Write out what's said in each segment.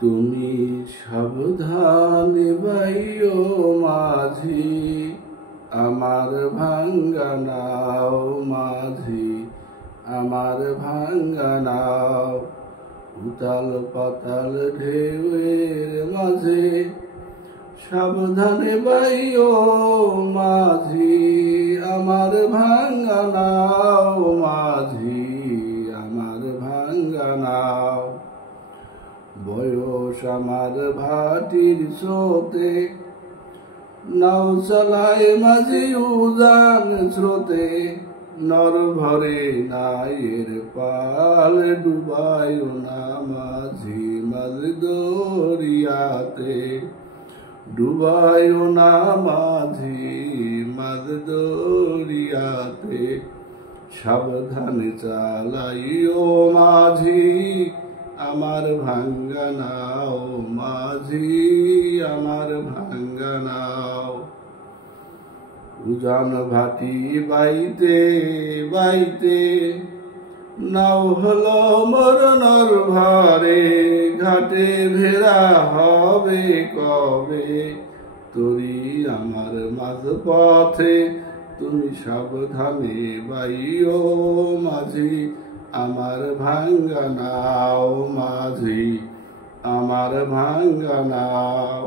তুমি সাবধানে বাইও মাঝি, আমার ভাঙ্গা নাও মাঝি, আমার ভাঙ্গা নাও। উতাল পাতাল ঢেউয়ের মাঝে সাবধানে বাইও মাঝি, আমার ভাঙ্গা নাও মাঝি, আমার ভাঙ্গা নাও। বয়স আমার ভাটির স্রোতে, নাও চালায় মাঝি উজান স্রোতে। নর ভরে নায়ের পাল, ডুবায়ও না মাঝি মাঝ দরিয়াতে, ডুবায়ও না মাঝি মাঝ দরিয়াতে। সাবধানে চালাইও মাঝি, আমার ভাঙ্গা নাও মাঝি, আমার ভাঙ্গা নাও। উজান ভাটি বাইতে বাইতে, নাও হলো মরণর ভারে। ঘাটে ভেড়া হবে কবে, তরি আমার মাঝ পথে। তুমি সাবধানে বাইও মাঝি, আমার ভাঙ্গা নাও মাঝি, আমার ভাঙ্গা নাও।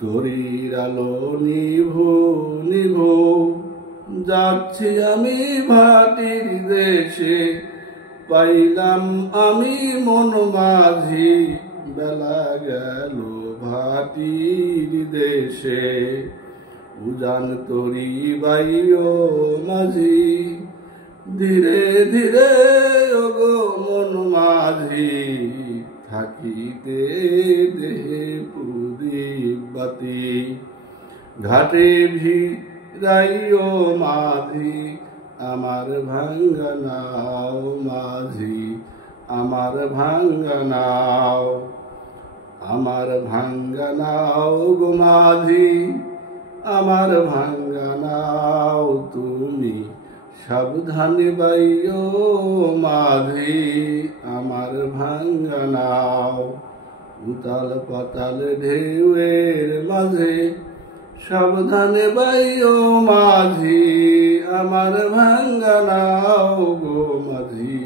তরির আলো নিভু নিভু, যাচ্ছি আমি ভাটির দেশে। পাইলাম আমি মন মাঝি, বেলা গেল ভাটির দেশে। উজান তরি বাইও মাঝি, ধীরে ধীরে ওগো মন মাঝি। থাকিতে দেহে প্রদীপ বাতি, ঘাটে ভিড়াইও মাঝি, আমার ভাঙ্গা নাও মাঝি, আমার ভাঙ্গা নাও। আমার ভাঙ্গা নাও গো মাঝি, আমার ভাঙ্গা নাও তুমি। সাবধানে বাইও মাঝি, আমার ভাঙ্গা নাও। উতাল পাতাল ঢেউয়ের মাঝে সাবধানে বাইও মাঝি, আমার ভাঙ্গা নাও গো মাঝি,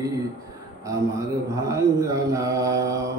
আমার ভাঙ্গা নাও।